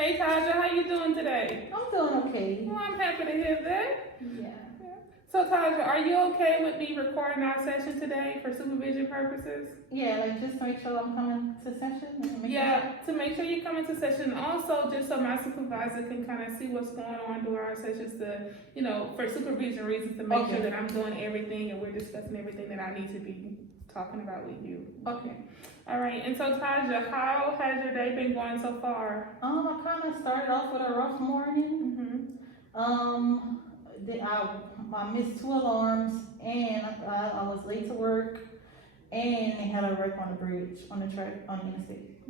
Hey Tyja, how you doing today? I'm doing okay. Well, I'm happy to hear that. Yeah. So Tyja, are you okay with me recording our session today for supervision purposes? Yeah, like just make sure I'm coming to session. Yeah, to make sure you come into session. Also, just so my supervisor can kind of see what's going on during our sessions to, for supervision reasons to make sure that I'm doing everything and we're discussing everything that I need to be talking about with you. Okay. All right, and so Tyja, how has your day been going so far? I kind of started off with a rough morning. I missed 2 alarms and I was late to work and they had a wreck on the bridge, on the track, on the interstate.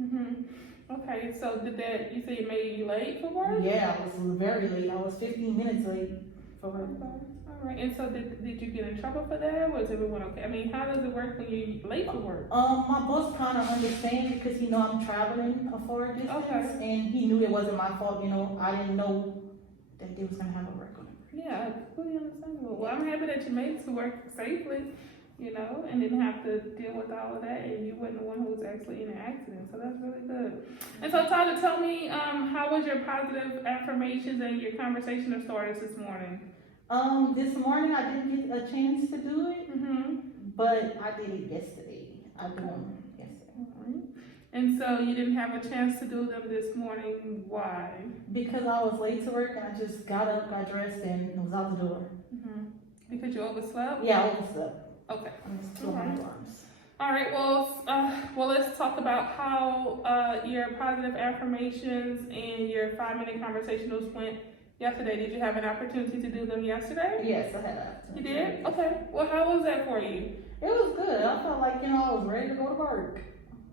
Okay, so you say it made you late for work? Yeah, I was very late. I was 15 minutes late for work. Okay. All right, and so did you get in trouble for that? Was everyone okay? I mean, how does it work when you're late for work? My boss kind of understands because he know I'm traveling a far distance, and he knew it wasn't my fault. I didn't know that they was gonna have a wreck on it. Yeah, completely understandable. Well, I'm happy that you made it to work safely, and didn't have to deal with all of that, and you weren't the one who was actually in an accident. So that's really good. And so, Tyler, tell me, how was your positive affirmations and your conversational starters this morning? This morning I didn't get a chance to do it, but I did it yesterday. I did them yesterday. And so you didn't have a chance to do them this morning. Why? Because I was late to work and I just got up, got dressed, and was out the door. Because you overslept? Yeah, I overslept. Okay. All right. Well, let's talk about how your positive affirmations and your 5-minute conversationals went yesterday. Did you have an opportunity to do them yesterday? Yes, I had. You did? Okay. Well, how was that for you? It was good. I felt like, I was ready to go to work.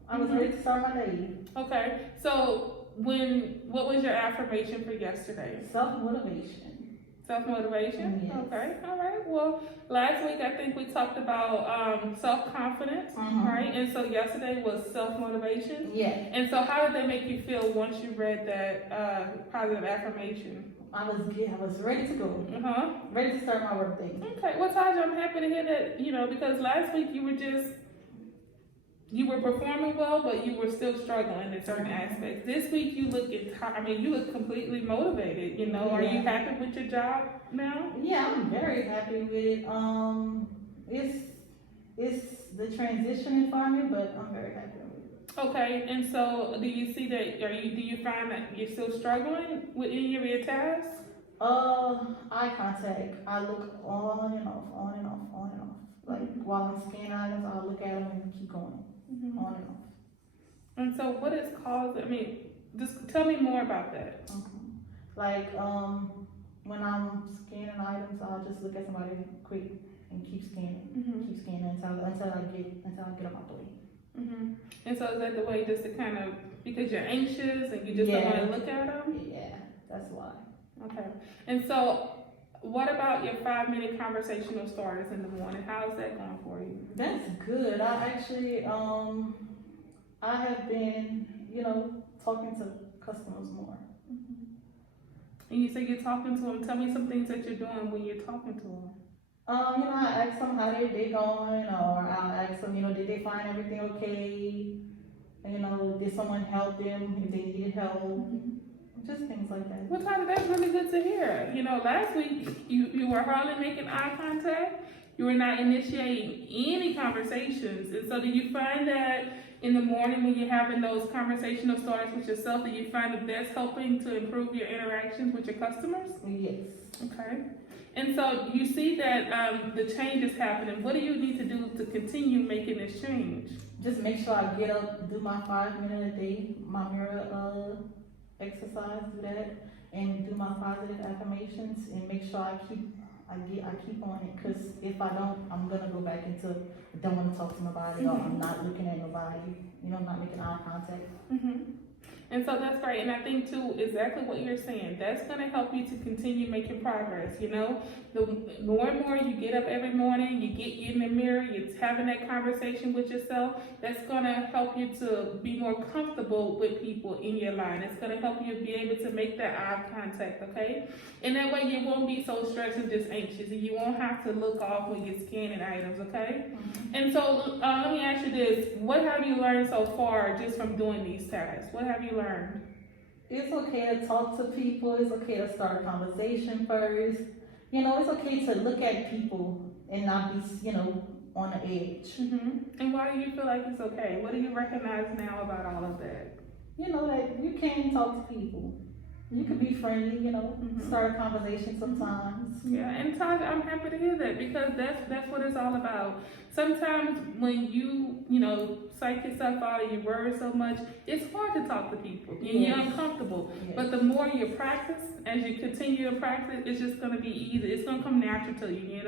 I was ready to start my day. Okay. So what was your affirmation for yesterday? Self-motivation. Self-motivation? Yes. Okay. All right. Well, last week I think we talked about self-confidence, right? And so yesterday was self-motivation. Yeah. And so how did they make you feel once you read that positive affirmation? I was ready to go. Ready to start my work day. Okay. Well, Tyja, I'm happy to hear that, because last week you were performing well, but you were still struggling in certain aspects. This week you look you look completely motivated, Yeah. Are you happy with your job now? Yeah, I'm very happy with it. It's the transition environment, but I'm very happy with it. Okay, and so do you see that, do you find that you're still struggling with any of your tasks? Eye contact. I look on and off, on and off, on and off. Like while I'm scanning items, I'll look at them and keep going, on and off. And so what is causing, just tell me more about that. Like, when I'm scanning items, I'll just look at somebody quick and keep scanning until I get up out the way. And so is that the way just to kind of, because you're anxious and you just don't want to look at them? Yeah, that's why. Okay. And so what about your 5-minute conversational starters in the morning? How's that going for you? That's good. I actually, I have been, talking to customers more. And you say you're talking to them. Tell me some things that you're doing when you're talking to them. I ask them how their day going, or I'll ask them, did they find everything okay? Did someone help them if they needed help? Just things like that. Well, Tyler, that's really good to hear. Last week you were hardly making eye contact. You were not initiating any conversations. And so do you find that in the morning when you're having those conversational starters with yourself, do you find that that's helping to improve your interactions with your customers? Yes. Okay. And so you see that the change is happening. What do you need to do to continue making this change? Just make sure I get up, do my 5-minute a day, my mirror exercise, do that, and do my positive affirmations, and make sure I keep on it. Because if I don't, I'm gonna go back into don't want to talk to nobody, or I'm not looking at nobody, not making eye contact. And so that's great. And I think too, exactly what you're saying, that's going to help you to continue making progress. The more and more you get up every morning, you get in the mirror, you're having that conversation with yourself, that's going to help you to be more comfortable with people in your line. It's going to help you be able to make that eye contact, okay? And that way you won't be so stressed and just anxious, and you won't have to look off when you're scanning items, okay? And so let me ask you this. What have you learned so far just from doing these tasks? What have you learned? it's okay to talk to people. It's okay to start a conversation first. It's okay to look at people and not be, on the edge. And why do you feel like it's okay? What do you recognize now about all of that? That you can talk to people. You can be friendly, start a conversation sometimes. Yeah, and Tyja, I'm happy to hear that because that's what it's all about. Sometimes when you psych yourself out and you worry so much, it's hard to talk to people and you're uncomfortable. Yes. But the more you practice, as you continue to practice, it's just going to be easy. It's going to come natural to you,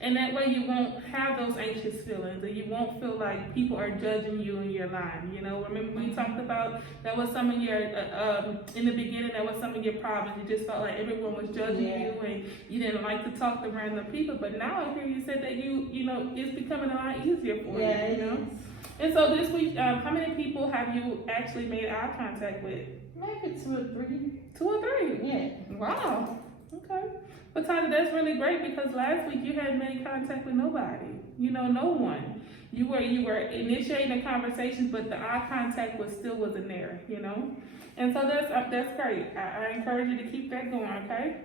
And that way you won't have those anxious feelings and you won't feel like people are judging you in your line, Remember we talked about that was some of your, in the beginning, that was some of your problems. You just felt like everyone was judging you and you didn't like to talk to random people. But now I hear you said that it's becoming a lot easier for you, And so this week, how many people have you actually made eye contact with? Maybe 2 or 3. 2 or 3? Yeah. Wow. Okay. But Tyja, that's really great because last week you hadn't made contact with nobody. No one. You were initiating the conversations, but the eye contact wasn't there. And so that's great. I encourage you to keep that going. Okay.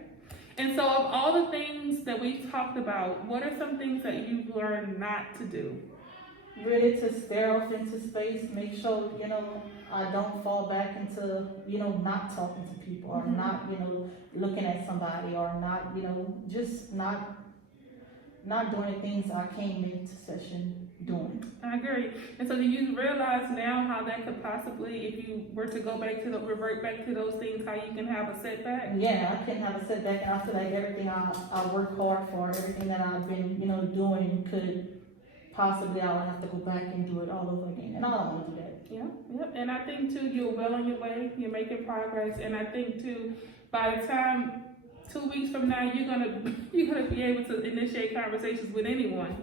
And so of all the things that we've talked about, what are some things that you've learned not to do? Really to stare off into space, make sure, I don't fall back into, not talking to people or not, looking at somebody or not, just not doing the things I came into session doing. I agree. And so do you realize now how that could possibly, if you were to revert back to those things, how you can have a setback? Yeah, I can have a setback and I feel like everything I work hard for, everything that I've been, doing could possibly I would have to go back and do it all over again, and I don't want to do that. Yeah. And I think too, you're well on your way. You're making progress, and I think too, by the time 2 weeks from now, you're gonna be able to initiate conversations with anyone.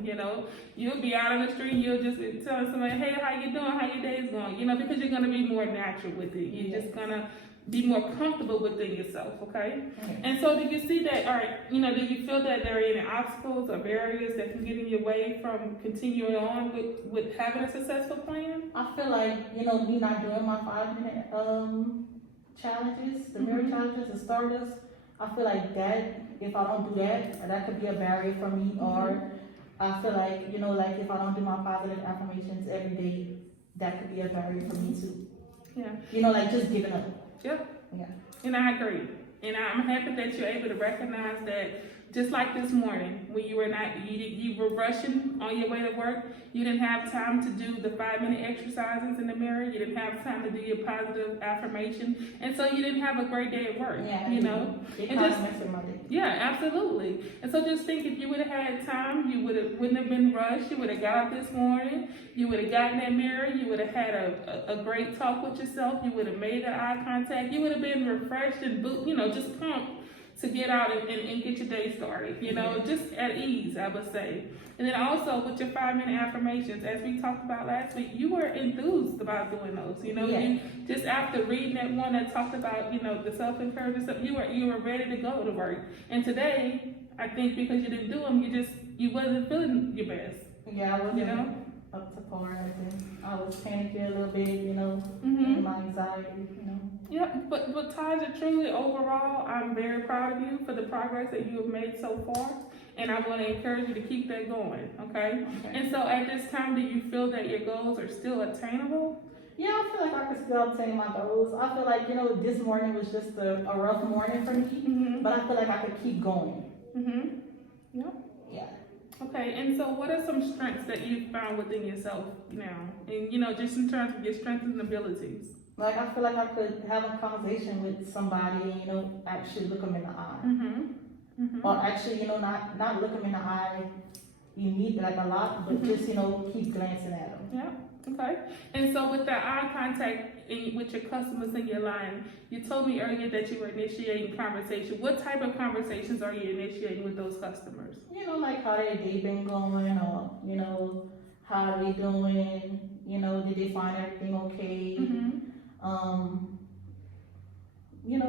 You'll be out on the street, you'll just be telling somebody, "Hey, how you doing? How your day's going?" Because you're gonna be more natural with it. You're just gonna be more comfortable within yourself, okay? And so do you see that, do you feel that there are any obstacles or barriers that can get in your way from continuing on with having a successful plan? I feel like, me not doing my 5-minute challenges, the mirror challenges, the starters, I feel like that, if I don't do that, that could be a barrier for me, or I feel like, like if I don't do my positive affirmations every day, that could be a barrier for me too. Yeah. Like just giving up. Yep. Yeah. And I agree. And I'm happy that you're able to recognize that, just like this morning, when you were rushing on your way to work, you didn't have time to do the 5-minute exercises in the mirror, you didn't have time to do your positive affirmation, and so you didn't have a great day at work, Yeah, It kind of messed with my day. Yeah, absolutely. And so just think, if you would have had time, you wouldn't have been rushed, you would have got up this morning, you would have gotten that mirror, you would have had a great talk with yourself, you would have made the eye contact, you would have been refreshed and just pumped to get out and get your day started, just at ease, I would say. And then also with your 5-minute affirmations, as we talked about last week, you were enthused about doing those, You just after reading that one that talked about, the self-encouragement stuff, you were ready to go to work. And today, I think because you didn't do them, you wasn't feeling your best. Yeah, I wasn't up to par. I was panicking a little bit, and my anxiety, Yeah, but Tyja, truly overall, I'm very proud of you for the progress that you have made so far, and I want to encourage you to keep that going, okay? And so at this time, do you feel that your goals are still attainable? Yeah, I feel like I can still obtain my goals. I feel like, this morning was just a rough morning for me, but I feel like I could keep going. Yep. Yeah. Okay, and so what are some strengths that you've found within yourself now? And, just in terms of your strengths and abilities. Like, I feel like I could have a conversation with somebody, actually look them in the eye. Or actually, not look them in the eye immediately, like a lot, but just, keep glancing at them. Yeah. Okay. And so with that eye contact with your customers in your line, you told me earlier that you were initiating conversation. What type of conversations are you initiating with those customers? Like how their day been going, or, how they doing, did they find everything okay?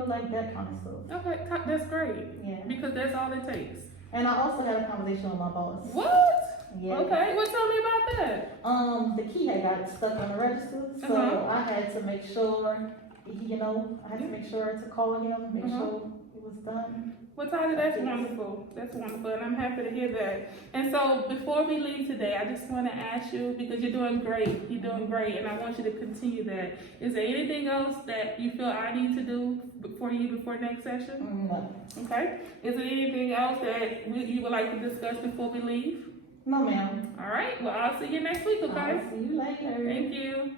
Like that kind of stuff. Okay, that's great. Yeah. Because that's all it takes. And I also had a conversation with my boss. What? Yeah. Okay, well tell me about that. The key had got stuck on the register, so I had to make sure you know, I had to make sure to call him, make Uh-huh. sure it was done. Well, Tyja, that's wonderful. That's wonderful, and I'm happy to hear that. And so, before we leave today, I just want to ask you, because you're doing great, and I want you to continue that. Is there anything else that you feel I need to do before next session? No, Okay. Is there anything else that you would like to discuss before we leave? no, ma'am. All right. Well, I'll see you next week, okay? I'll see you later. Thank you.